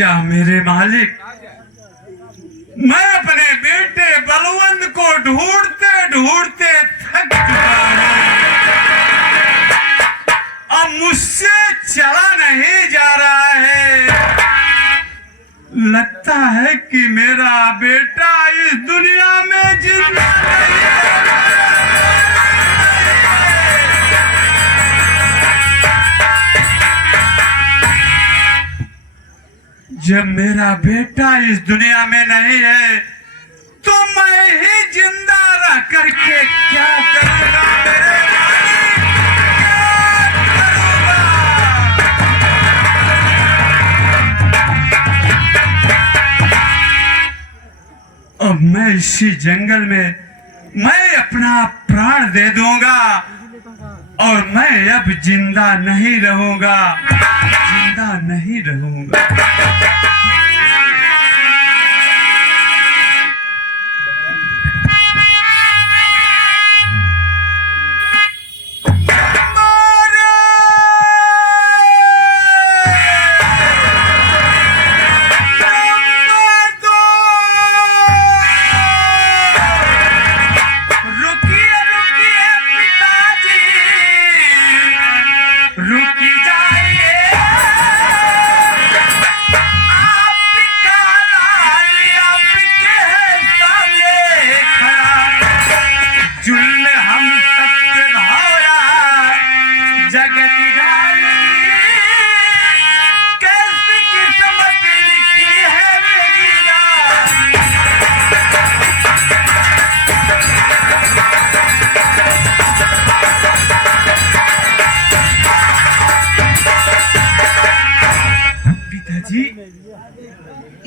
या मेरे मालिक, मैं अपने बेटे बलवंत को ढूंढते ढूंढते थक चुका हूं। अब मुझसे चला नहीं जा रहा है। लगता है कि मेरा बेटा इस दुनिया में जिंदा नहीं है। जब मेरा बेटा इस दुनिया में नहीं है तो मैं ही जिंदा रह करके क्या करूंगा मेरे मालिक, क्या करूंगा। अब मैं इसी जंगल में मैं अपना प्राण दे दूंगा और मैं अब जिंदा नहीं रहूंगा, जिंदा नहीं रहूंगा।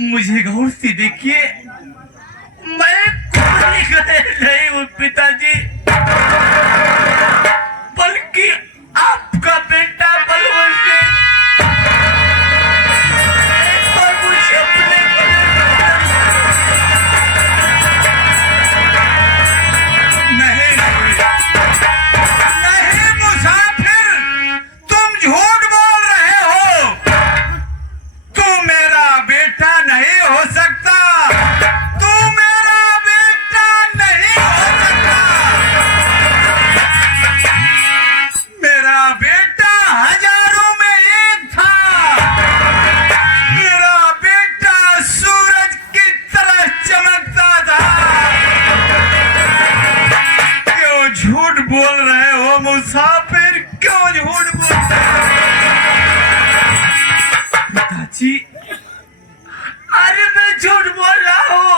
मुझे गौर से देखिए, मैं नहीं हूँ पिताजी, बल्कि आपका बेटा बलवंत है। और मुझे अपने नहीं मुसाफिर, तुम झूठ बोल रहे हो। तू मेरा बेटा नहीं हो सकता, तू मेरा बेटा नहीं हो सकता। मेरा बेटा हजारों में एक था। मेरा बेटा सूरज की तरह चमकता था। क्यों झूठ बोल रहे हो मुसाफिर, क्यों झूठ बोल रहे हो? पिताजी, अरे मैं झूठ बोल रहा हूँ,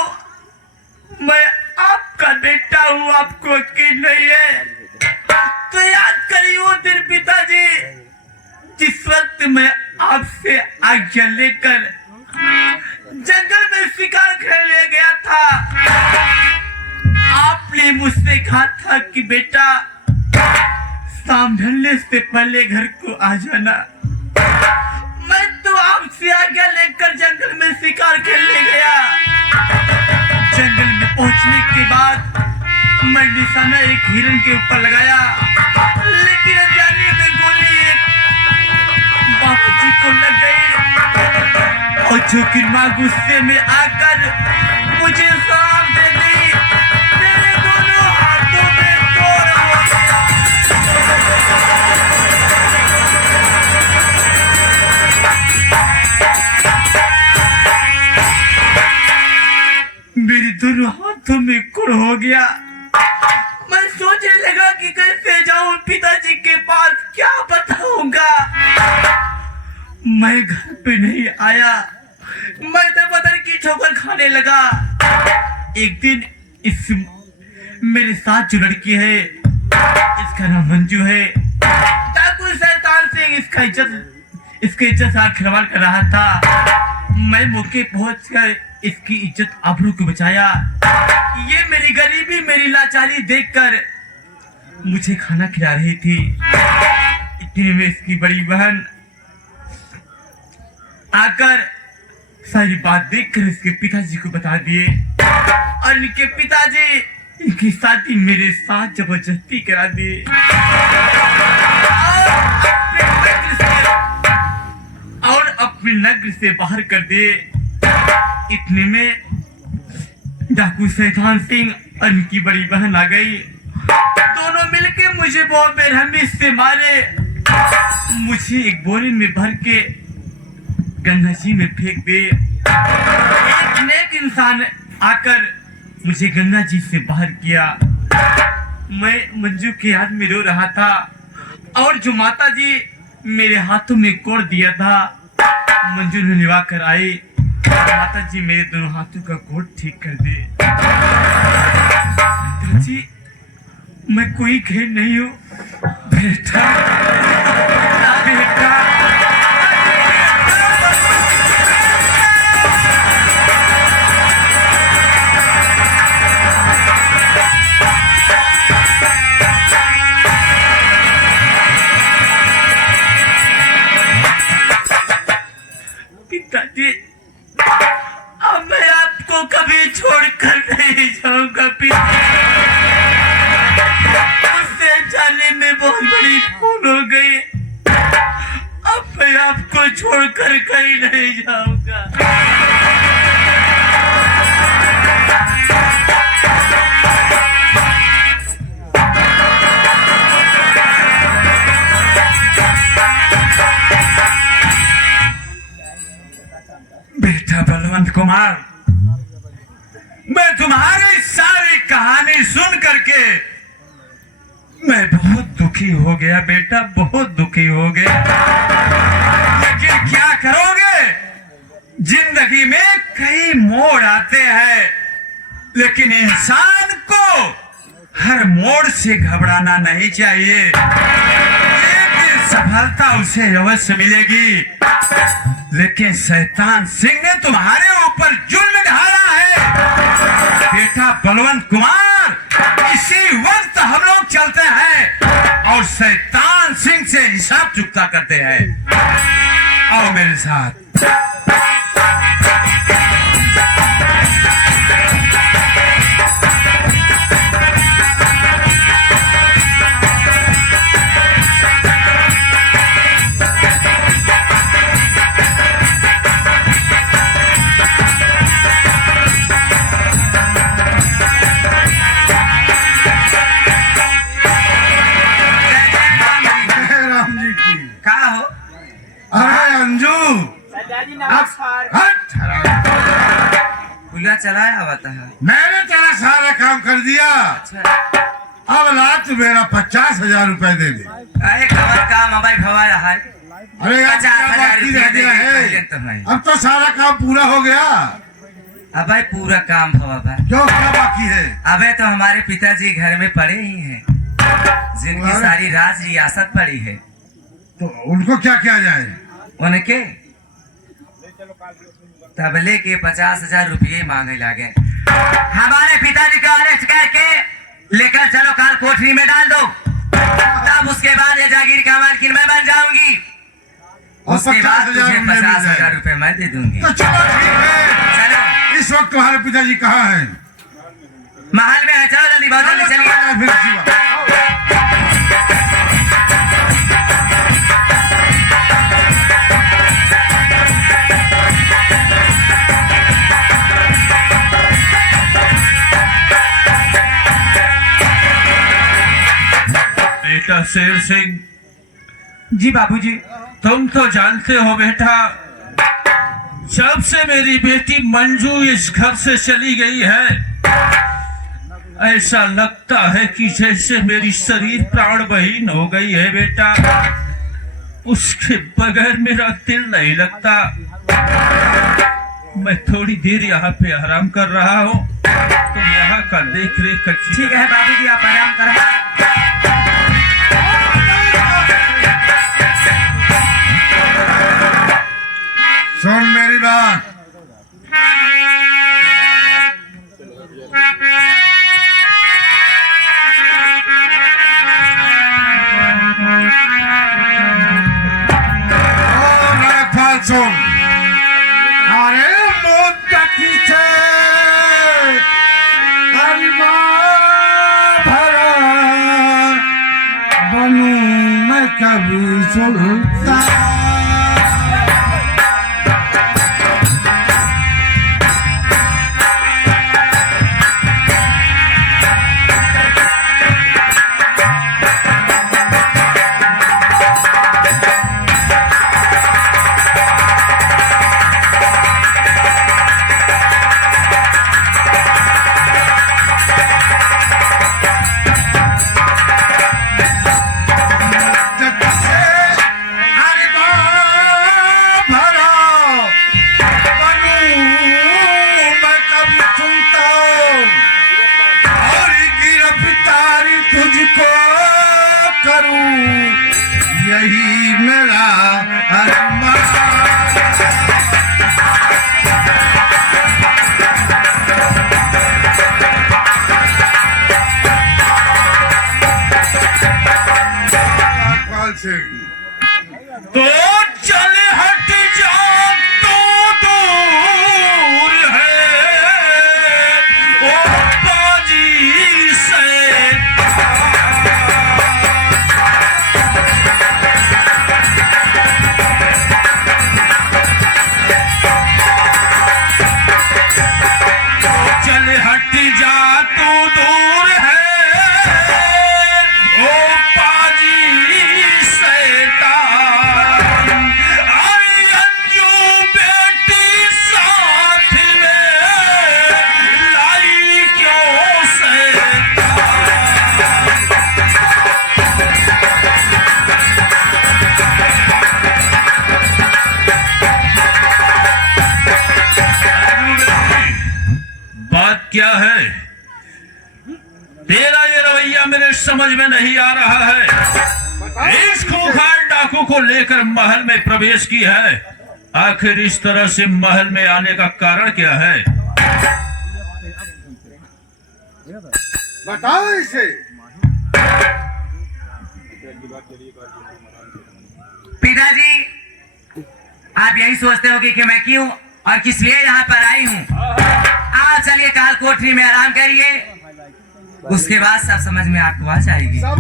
मैं आपका बेटा हूँ, आपको यकीन नहीं है तो याद करिए वो दिन पिताजी, जिस वक्त मैं आपसे आज्ञा लेकर जंगल में शिकार खेलने गया था। आपने मुझसे कहा था कि बेटा शाम ढलने से पहले घर को आ जाना। मैं तो आपसे आज्ञा लेकर जंगल में शिकार खेलने गया। जंगल में पहुंचने के बाद मैं निशाना एक हिरन के ऊपर लगाया, लेकिन अनजाने में गोली एक बाबूजी को लग गई और जोगिन मां गुस्से में आकर मुझे श्राप दे दी। मेरे दोनों हाथों में तोड़ हो गया। मेरे दोनों हाथों में कुड़ हो गया। मैं सोचने लगा कि कैसे जाऊं पिताजी के पास, क्या बताऊंगा। मैं घर पे नहीं आया, मैं तो बदर की ठोकर खाने लगा। एक दिन इस मेरे साथ जो लड़की है, इसका नाम मंजू है, डाकू शैतान सिंह इसकी इज्जत से खिलवाड़ कर रहा था। मैं मौके पहुंचकर इसकी इज्जत आबरू को बचाया। ये मेरी गरीबी, मेरी लाचारी देखकर मुझे खाना खिला रही थी। इतने में इसकी बड़ी बहन आकर सारी बात देखकर इसके पिताजी को बता दिए और इनके पिताजी इनकी शादी मेरे साथ जबरदस्ती करा दिए। और अपने नगर से बाहर कर दे। इतने में डाकू शैतान सिंह और उनकी बड़ी बहन आ गई। दोनों मिलके मुझे बहुत बेरहमी से मारे। मुझे एक बोरे में भर के गंगा जी में फेंक दे। एक नेक इंसान आकर मुझे गंगा जी से बाहर किया। मैं मंजू की याद में रो रहा था और जो माता जी मेरे हाथों में कोड़ दिया था, मंजू ने निभा कर आई। माता जी मेरे दोनों हाथों का कोड़ ठीक कर दे। जी मैं कोई घेर नहीं हूँ बेटा, बेटा। पिताजी अब मैं आपको कभी छोड़कर नहीं जाऊंगा। उससे जाने में बहुत बड़ी भूल हो गई। अब मैं आपको छोड़कर कहीं नहीं जाऊंगा। बेटा बलवंत कुमार, मैं तुम्हारी सारी कहानी सुन करके मैं बहुत दुखी हो गया बेटा, बहुत दुखी हो गया। लेकिन क्या करोगे, जिंदगी में कई मोड़ आते हैं, लेकिन इंसान को हर मोड़ से घबराना नहीं चाहिए। एक दिन सफलता उसे अवश्य मिलेगी। लेकिन शैतान सिंह ने तुम्हारे ऊपर जुल्म ढाला है बेटा बलवंत कुमार। इसी वक्त हम लोग चलते हैं और शैतान सिंह से हिसाब चुकता करते हैं। आओ मेरे साथ। खुला चलाया हुआ है। मैंने तेरा सारा काम कर दिया। अच्छा। अब रात मेरा 50,000 रुपए दे दे। अरे खबर काम हमारी भवा रहा है। अरे यार 50,000 रुपया दे है। अब तो सारा काम पूरा हो गया। अब भाई पूरा काम भवा भाई, जो क्या बाकी है? अबे तो हमारे पिताजी घर में पड़े ही हैं, जिनकी सारी राज रियासत पड़ी है। तो उनको क्या किया जाए? उनके तबले के 50,000 रुपये मांगे लागे। हमारे पिताजी को अरेस्ट करके लेकर चलो, काल कोठरी में डाल दो। तब उसके बाद ये जागीर का मालकिन मैं बन जाऊंगी। उसके बाद तुझे 50,000 रुपए मैं दे दूंगी। तो चलो ठीक है। चलो। इस वक्त तुम्हारे पिताजी कहाँ हैं? महल में है, चलो जल्दी बहुत जल्दी चलिए। बेटा शेर सिंह, जी बाबूजी। तुम तो जानते हो बेटा, जब से मेरी बेटी मंजू इस घर से चली गई है, ऐसा लगता है कि जैसे मेरी शरीर प्राण बहीन हो गई है बेटा। उसके बगैर मेरा दिल नहीं लगता। मैं थोड़ी देर यहाँ पे आराम कर रहा हूँ, तुम यहाँ का देख रेख कर। ठीक है बाबूजी, आप आराम करें। सुन मेरी बात, सुन। अरे मोदी से भरा बनूं मैं कभी सुल्तान। क्या है? तेरा ये रवैया मेरे समझ में नहीं आ रहा है। इस खूंखार डाकू को लेकर महल में प्रवेश की है, आखिर इस तरह से महल में आने का कारण क्या है? बताओ इसे। पिताजी, आप यही सोचते हो कि मैं क्यों और किस लिए यहाँ पर आई हूँ। आप चलिए काल कोठरी में आराम करिए, उसके बाद सब समझ में आपको आ जाएगी। ओह,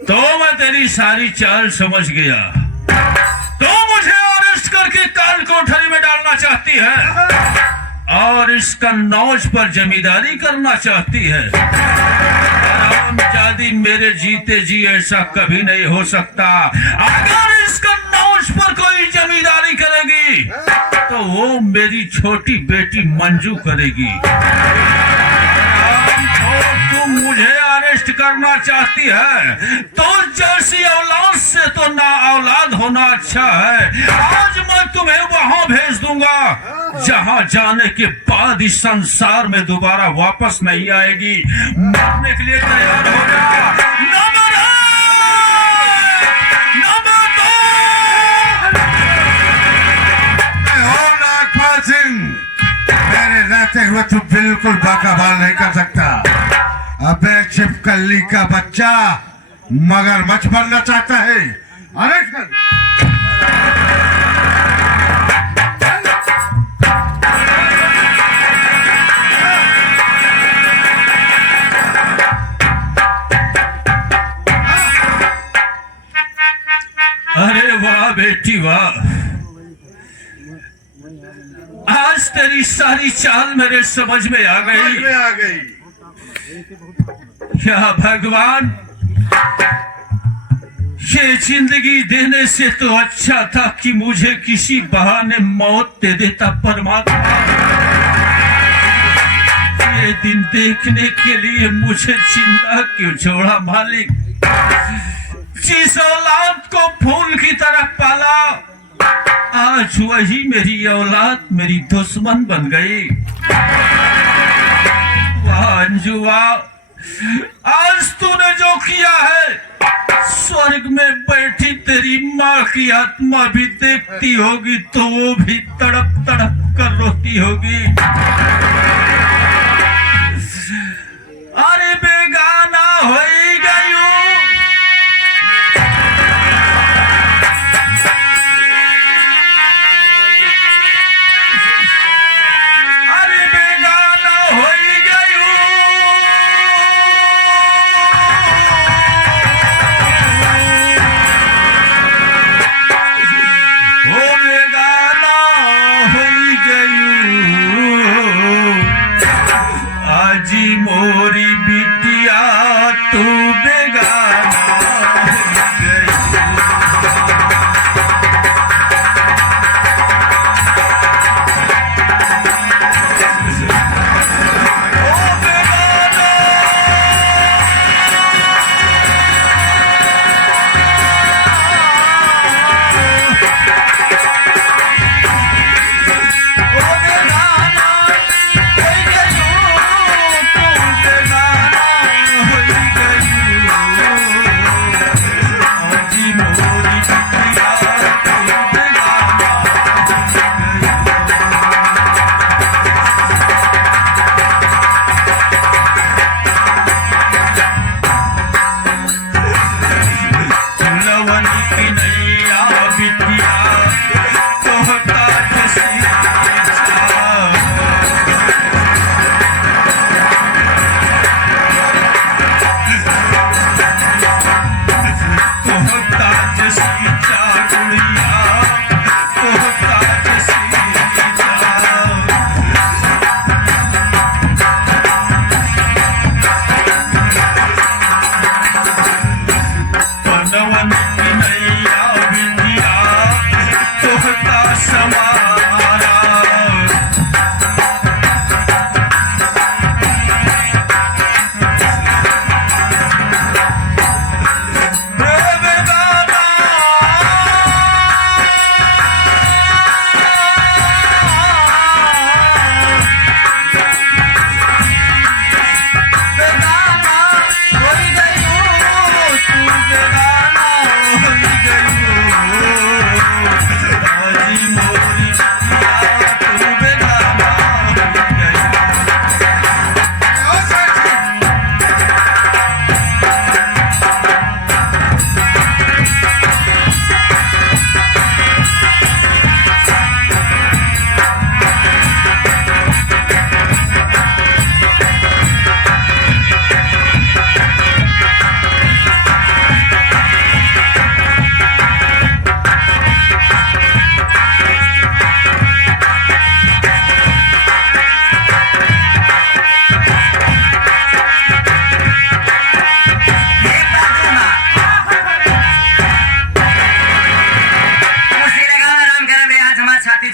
तो मैं तेरी सारी चाल समझ गया। तो मुझे अरेस्ट करके काल कोठरी में डालना चाहती है और इसका नौज पर जमींदारी करना चाहती है। हरामजादी, मेरे जीते जी ऐसा कभी नहीं हो सकता। अगर इसका नौज पर कोई जमींदारी करेगी तो वो मेरी छोटी बेटी मंजू करेगी। तुम मुझे अरेस्ट करना चाहती है तो जैसी औलाद से तो ना औलाद होना अच्छा है। आज मैं तुम्हें वहां भेज दूंगा जहां जाने के बाद इस संसार में दोबारा वापस नहीं आएगी। मरने के लिए तैयार हो जा। नंबर 2 सिंह, मेरे रहते हुए तू बिल्कुल बाकाबाल नहीं कर सकता। अबे छिपकली का बच्चा मगरमच्छ बनना चाहता है। अरेस्ट कर। अरे वाह बेटी वाह, आज तेरी सारी चाल मेरे समझ में आ गई। क्या भगवान, ये जिंदगी देने से तो अच्छा था कि मुझे किसी बहाने मौत दे देता परमात्मा। ये दिन देखने के लिए मुझे जिंदा क्यों छोड़ा मालिक? जिस औलाद को फूल की तरह पाला, आज वही मेरी औलाद मेरी दुश्मन बन गई। वाह अंजू वाह, आज तूने जो किया है स्वर्ग में बैठी तेरी माँ की आत्मा भी देखती होगी तो वो भी तड़प तड़प कर रोती होगी। अरे बेगाना हो गई हूँ, अरे बेगाना हो गई हूँ। ओ बेगाना हो गई हूँ, आजी मोरी बिटिया तू बेगाना हो गई। ओ बेगाना, ओ बेगाना हो गई हूँ, तू बेगाना हो गई हूँ, आजी मोरी बिटिया तू बेगाना फुलवनी की नैया बिटिया तोहका जसिया तोहका जसी चागुड़िया, तोहका जसी फुलवनी की नैया बिटिया तोहका समारा। बेगाना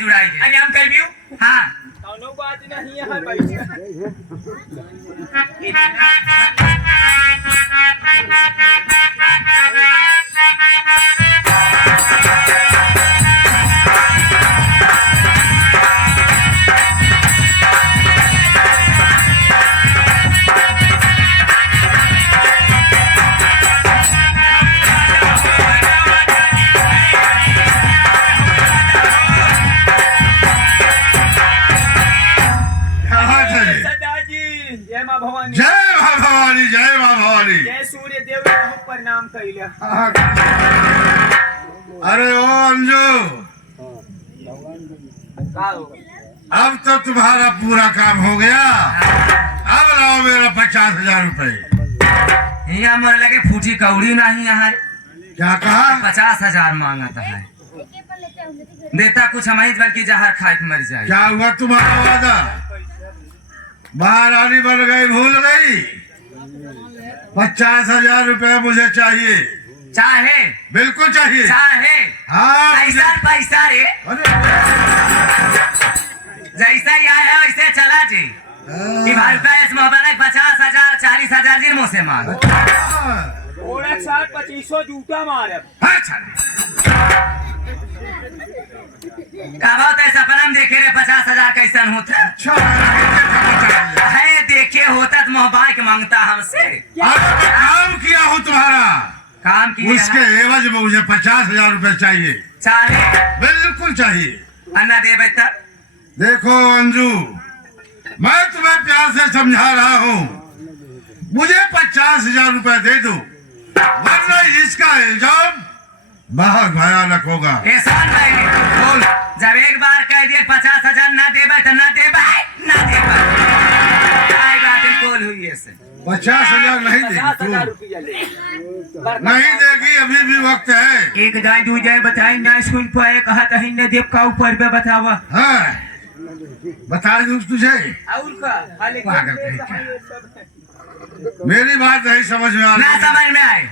जुड़ाई है अरे हम कर भी हाँ कौनो बात नहीं है भाई कहाँ थे? जय माँ भवानी जय माँ भवानी, जय माँ भवानी। जय सूर्य देव को प्रणाम कइला अरे ओ अंजू, अब तो तुम्हारा पूरा काम हो गया। अब लाओ मेरा 50,000 रुपए। यहाँ मोर लगे फूटी कौड़ी नहीं यहाँ क्या कहा? 50,000 मांगता है देता कुछ हमारी बल्कि जहर खाए के मर जाए क्या हुआ तुम्हारा वादा? महारानी बन गई, भूल गई? 50,000 रुपए मुझे चाहिए, चाहे बिल्कुल चाहिए। चाहे हाँ पैसा पैसा रे अरे जैसा ही आया है वैसे चला जी कि भाई रुपया इस मोबाइल 50,000 40,000 जी मुँह से मांग ओरा 2500 जूता मारब का बात है सपना में देखे रे 50,000 कैसन होता अच्छा चाहिए। है देखे होता तो मोबाइल के मांगता हमसे अब मैं काम किया हूँ तुम्हारा, काम की उसके एवज में मुझे 50,000 रुपए चाहिए, चाहे बिल्कुल चाहिए। अन्ना दे बेटा देखो अंजू, मैं तुम्हें प्यार से समझा रहा हूँ, मुझे 50,000 रुपए दे दो, वरना इसका इल्जाम बहुत भयानक होगा। एहसान भाई बोल। जब एक बार कह दिए 50,000 ना देबे तो ना देबे ना देबे काय बातें बोल हुई ऐसे 50,000 नहीं देगी तू? नहीं देगी, अभी भी वक्त है। एक दाई दू जाए बताई ना सुन पाए कहा तही ने देव का ऊपर पे बतावा हाँ बता दूं तुझे? और का खाली पागल कहीं का। मेरी बात नहीं समझ में आ ना रही। समझ में आए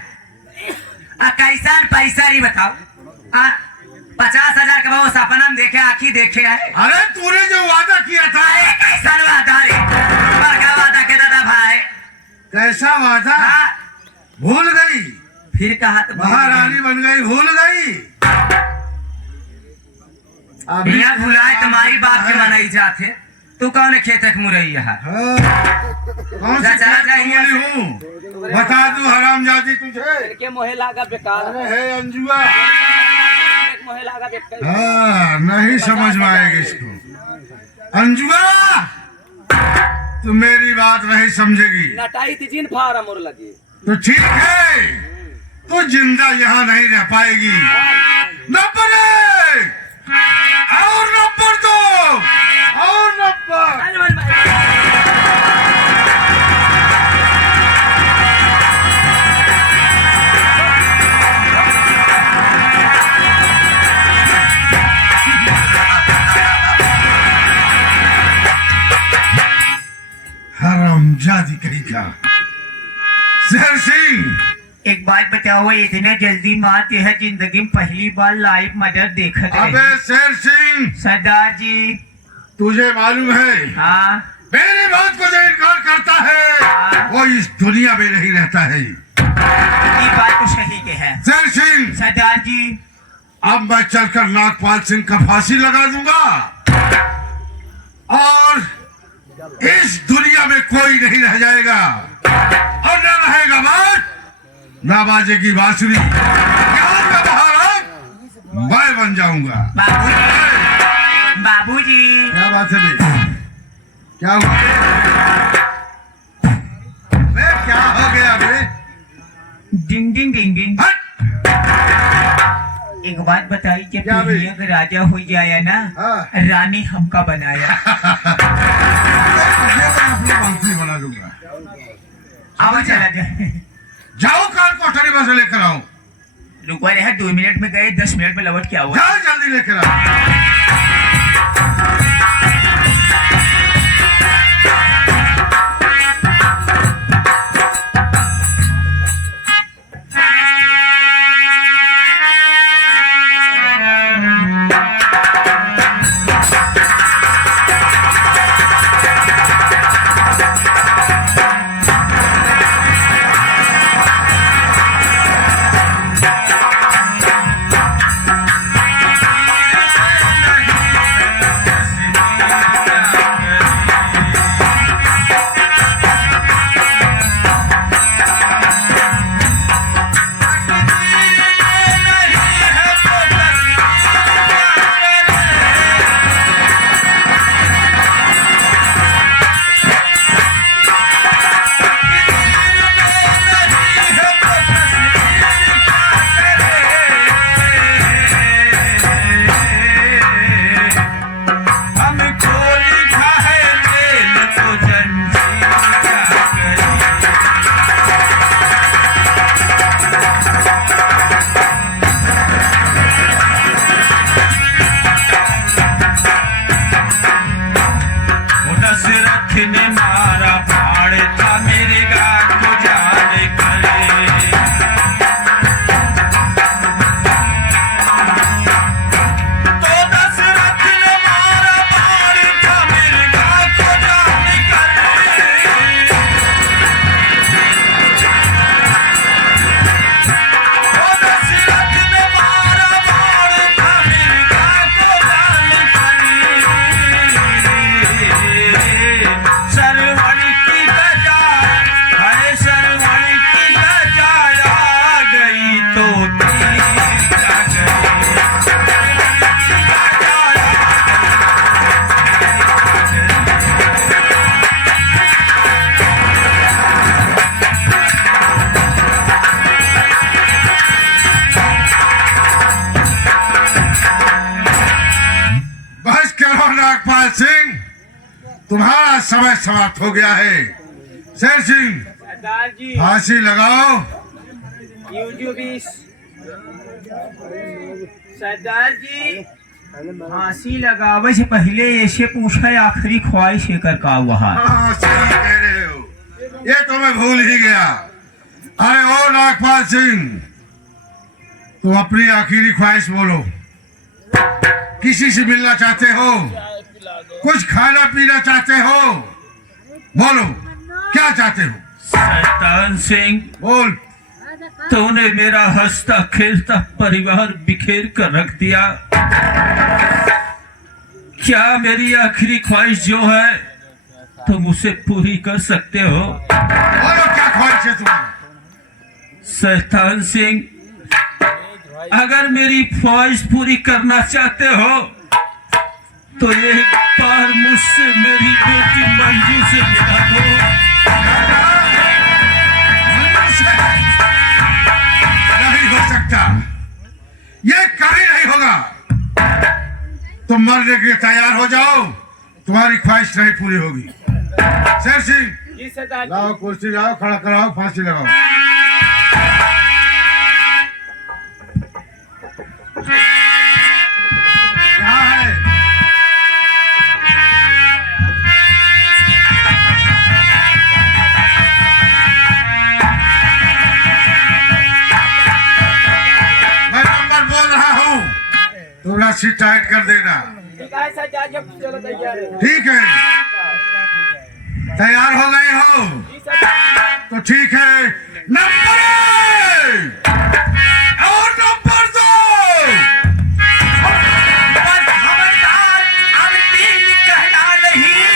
कैसा पैसा ही बताओ 50,000 का वो सपना में देखे आखी देखे है अरे तूने जो वादा किया था, अरे कैसा वादा रे बड़का वादा के दादा भाई कैसा वादा? हाँ भूल गई? फिर कहा तो महारानी बन गई, भूल गई? अभी यहाँ भुलाए तुम्हारी बात के मनाई जाते तू कौन खेतक मुरई है कौन सी चला जाइए हूँ? बता दू हरामजादी तुझे। के मोहे लागा बेकार अरे है अंजुआ, मोहे लागा बेकार हाँ नहीं समझ में आएगा इसको। अंजुआ तू मेरी बात नहीं समझेगी नटाई थी जिन फारा मोर लगी तो ठीक है, तू जिंदा यहाँ नहीं रह पाएगी। नंबर 1 और नंबर 2 और नंबर हरामजादी कहीं का। शेर सिंह एक बात बताओ इतना जल्दी मारते है जिंदगी में पहली बार लाइव मदर देखा अबे शेर सिंह, सरदार जी तुझे मालूम है हाँ मेरी बात को जो इनकार करता है वो इस दुनिया में नहीं रहता है। ये बात तो सही के है शेर सिंह, सरदार जी अब मैं चलकर नागपाल सिंह का फांसी लगा दूंगा और इस दुनिया में कोई नहीं रह जाएगा और न रहेगा बात, न बाजेगी बांसुरी, यहाँ का महाराज मैं बन जाऊंगा। बाबूजी बाबूजी क्या बात है भाई? क्या हुआ? बे क्या हो गया बे? डिंग डिंग डिंग डिंग हट! एक बात बताई जब क्या भाई? दुनिया का राजा हो जाया ना हाँ। रानी हमका बनाया तुझे मैं अपनी मंत्री बना लूंगा। अब चला जाए जाओ काल कोठरी में से लेकर आओ, रुको रहे 2 मिनट में गए 10 मिनट में लौट के आओ जाओ जल्दी लेकर आओ। नागपाल सिंह, तुम्हारा समय समाप्त हो गया है। शेर सिंह, सरदार जी फांसी लगाओ। सरदार जी फांसी लगावे से पहले ऐसे पूछा आखिरी ख्वाहिश कर का हुआ। हाँ, सही कह रहे हो, ये तो मैं भूल ही गया। अरे ओ नागपाल सिंह, तुम अपनी आखिरी ख्वाहिश बोलो। किसी से मिलना चाहते हो? कुछ खाना पीना चाहते हो? बोलो, क्या चाहते हो? शैतान सिंह, बोल। तूने मेरा हंसता खेलता परिवार बिखेर कर रख दिया। क्या मेरी आखिरी ख्वाहिश जो है तुम उसे पूरी कर सकते हो? बोलो, क्या ख्वाहिश है तुम्हारी? शैतान सिंह, अगर मेरी ख्वाहिश पूरी करना चाहते हो तो एक बार मुझसे मेरी बेटी मंजू से मिला दो। नहीं हो सकता, ये कभी नहीं होगा। तुम मरने के लिए तैयार हो जाओ, तुम्हारी ख्वाहिश नहीं पूरी होगी। शेर सिंह, लाओ कुर्सी, लाओ, खड़ा कराओ, फांसी लगाओ। यहाँ है। मैं नंबर बोल रहा हूँ, तुम रस्सी टाइट कर देना। ठीक है, तैयार हो गए हो तो ठीक है। नंबर 1 और नंबर 2। खबरदार, अब दिल कहना नहीं,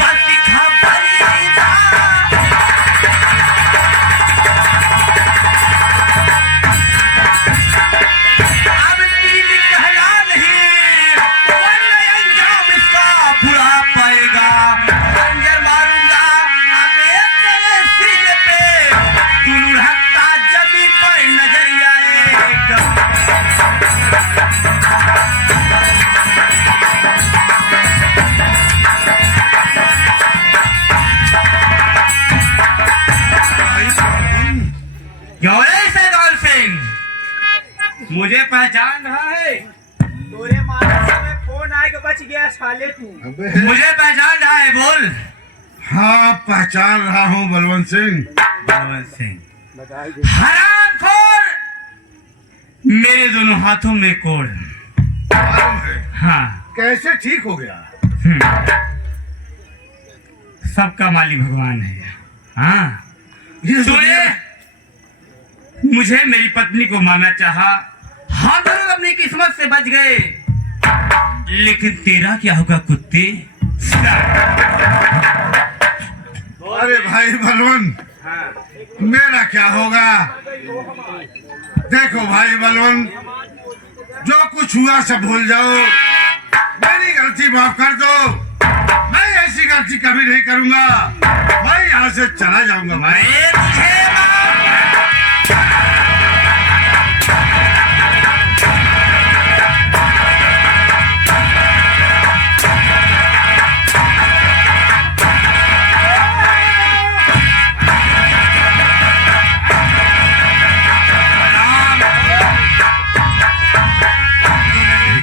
बस खबरदार। अब दिल कहना नहीं, वरना अंजाम इसका बुरा पाएगा। खंजर मारूंगा अबे तेरे सीने पे, तू लुढ़कता जमी पर नजर आएगा। क्यों रे शैतान सिंह, मुझे पहचान रहा है? तोरे मारे में फोन आए के बच गया साले तू। मुझे पहचान रहा है, बोल। हाँ, पहचान रहा हूँ बलवंत सिंह। बलवंत सिंह हरामखोर, मेरे दोनों हाथों में कोड़। मालूम है? हाँ, कैसे ठीक हो गया? सबका मालिक भगवान है। हाँ, ये तूने मुझे मेरी पत्नी को मारना चाहा। हाँ, तुम लोग अपनी किस्मत से बच गए, लेकिन तेरा क्या होगा कुत्ते? अरे भाई बलवंत, मेरा क्या होगा? देखो भाई बलवंत, जो कुछ हुआ सब भूल जाओ, मेरी गलती माफ कर दो। मैं ऐसी गलती कभी नहीं करूंगा। मैं यहाँ से चला जाऊंगा भाई। मुझे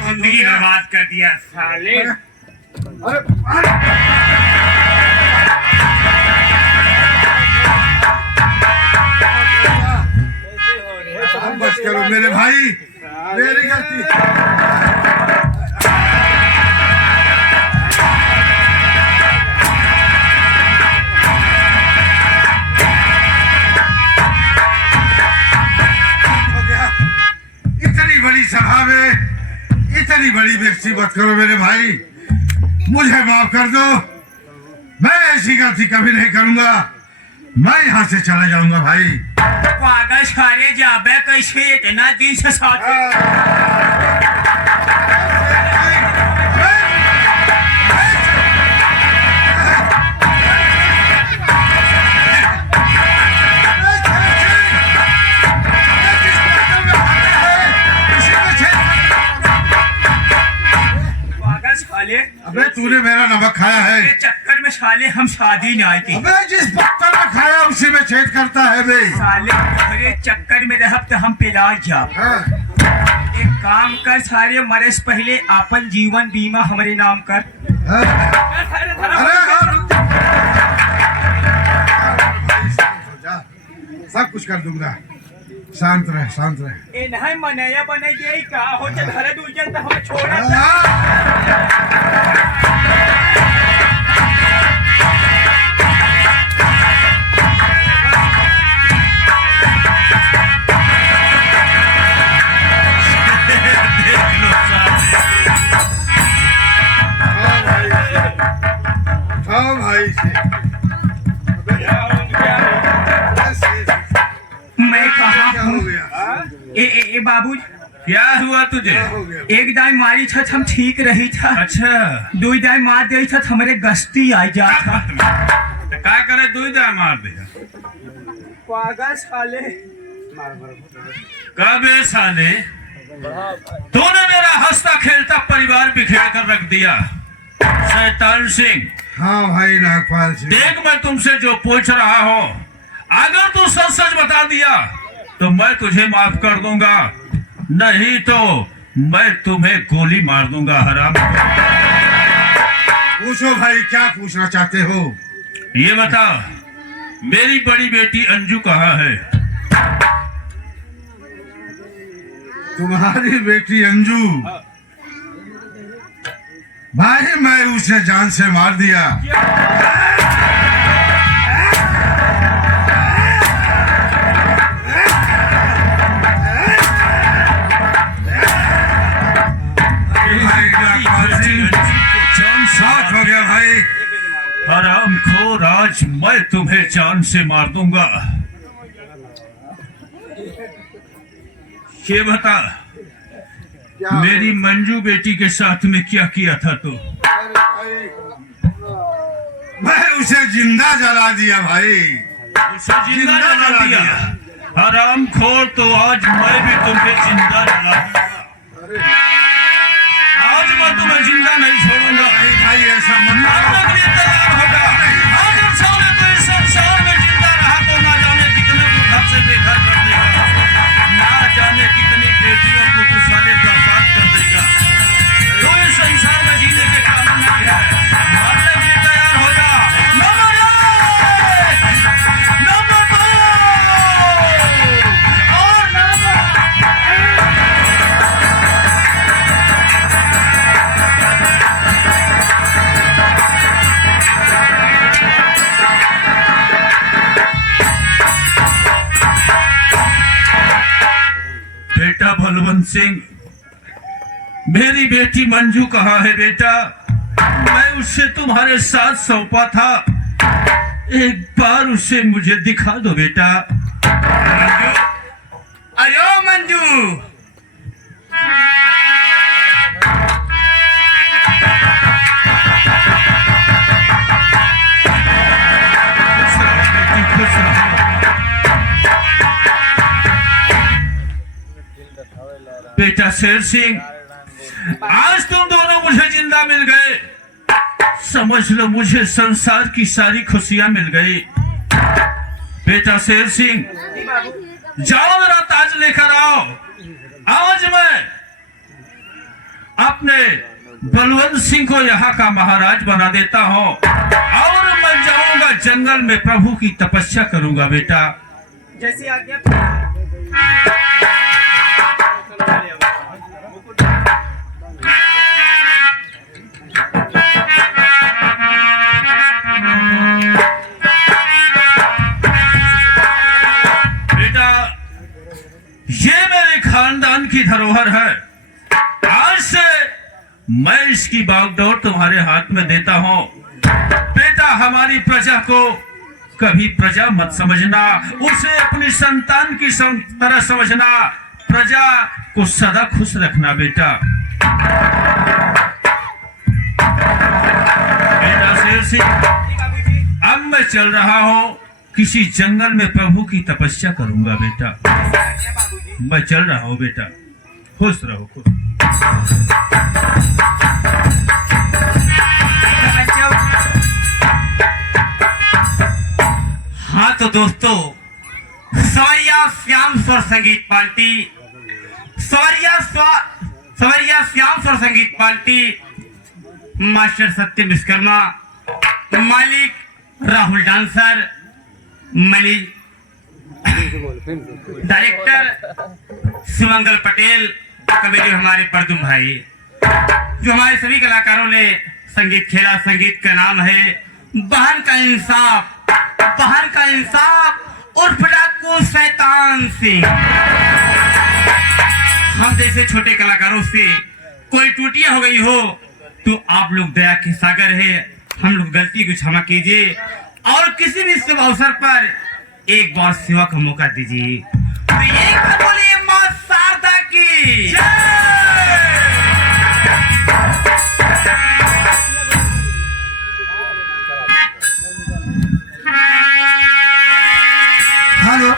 जिंदगी बर्बाद कर दिया साले। अरे, अरे। बस करो मेरे भाई, मेरी गलती। हो गया। इतनी बड़ी सभा में इतनी बड़ी बेइज्जती मत करो मेरे भाई, मुझे माफ कर दो। मैं ऐसी गलती कभी नहीं करूंगा। मैं यहाँ से चला जाऊंगा भाई। पागल सारे जाबे कैसे इतना दिन से साथ पागल साले। अबे तूने मेरा नमक खाया है। के चक्कर में साले हम शादी नहीं की। अबे जिस पत्थर में खाया उसी में छेद करता है बे। साले तुम्हारे चक्कर में रहब तो हम पिला जा। हाँ। एक काम कर, सारे मरे से पहले अपन जीवन बीमा हमारे नाम कर। हाँ। अरे हाँ, रुक जा। सब कुछ कर दूंगा, शांत रह, शांत रह। ए नहीं मनैया बने गई का हो जा घर दूजन तो हम छोड़ा हाँ भाई से। मैं कहा क्या हो हूँ गया? ए बाबू, क्या हुआ तुझे? क्या हो गया? एक दाई मारी था हम ठीक रही था, अच्छा, दो दाई मार दे था हमारे गश्ती आ जा था। क्या करे, दू दाई मार दे। पागल साले। कब है साले, तूने मेरा हंसता खेलता परिवार बिखेर कर रख दिया। शैतान सिंह, हाँ भाई नागपाल सिंह। देख मैं तुमसे जो पूछ रहा हूँ, अगर तू सच सच बता दिया तो मैं तुझे माफ कर दूंगा, नहीं तो मैं तुम्हें गोली मार दूंगा। हराम, पूछो भाई, क्या पूछना चाहते हो? ये बता, मेरी बड़ी बेटी अंजू कहाँ है? तुम्हारी बेटी अंजू? भाई मैं उसे जान से मार दिया। साथ हो गया भाई। हराम खोर, आज मैं तुम्हें जान से मार दूंगा। ये बता, मेरी मंजू बेटी के साथ में क्या किया था तू? मैं उसे जिंदा जला दिया भाई। उसे जिंदा जला दिया? हराम खोर, तो आज मैं भी तुम्हें जिंदा जला दूंगा। आज मैं तुम्हें जिंदा नहीं छोड़ूंगा। भाई ऐसा मत मारने के लिए तैयार होगा। अगर साले तो इस संसार में जिंदा रहा तो ना जाने कितने को घर से बेघर कर देगा, ना जाने कितनी बेटियों को तू साले बर्बाद कर देगा। तो इस संसार में जीने के कानून नहीं है। मारने के लिए तैयार हो जा। नंबर 1, नंबर 2 और नंबर बेटा बलवंत सिंह, मेरी बेटी मंजू कहाँ है बेटा? मैं उससे तुम्हारे साथ सौंपा था, एक बार उसे मुझे दिखा दो बेटा। अरे मंजू, बेटी खुश रहो। बेटा शेर सिंह, आज तुम दोनों मुझे जिंदा मिल गए। समझ लो मुझे संसार की सारी खुशियां मिल गई। बेटा शेर सिंह, जाओ मेरा ताज लेकर आओ। आज मैं अपने बलवंत सिंह को यहाँ का महाराज बना देता हूँ और मैं जाऊंगा जंगल में, प्रभु की तपस्या करूंगा बेटा। जैसी आज्ञा। ये मेरे खानदान की धरोहर है। आज से मैं इसकी बागडोर तुम्हारे हाथ में देता हूँ। बेटा, हमारी प्रजा को कभी प्रजा मत समझना, उसे अपनी संतान की तरह समझना। प्रजा को सदा खुश रखना बेटा। बेटा शेर सिंह, अब मैं चल रहा हूँ, किसी जंगल में प्रभु की तपस्या करूंगा बेटा। मैं चल रहा हूँ बेटा, खुश रहो खुश। तो दोस्तों सवरिया श्याम स्वर संगीत पार्टी सवरिया श्याम स्वर संगीत पार्टी मास्टर सत्यम विश्वकर्मा, मालिक Rahul dancer, manage director Sumangal Patel, committee हमारे परदुम भाई। जो हमारे सभी कलाकारों ने संगीत खेला, संगीत का नाम है बहन का इंसाफ और डाकू शैतान सिंह। हम जैसे छोटे कलाकारों से कोई टूटियां हो गई हो तो आप लोग दया के सागर है, हम लोग गलती को क्षमा कीजिए और किसी भी शुभ अवसर पर एक बार सेवा का मौका दीजिए। तो एक बार बोलिए मां शारदा की जय।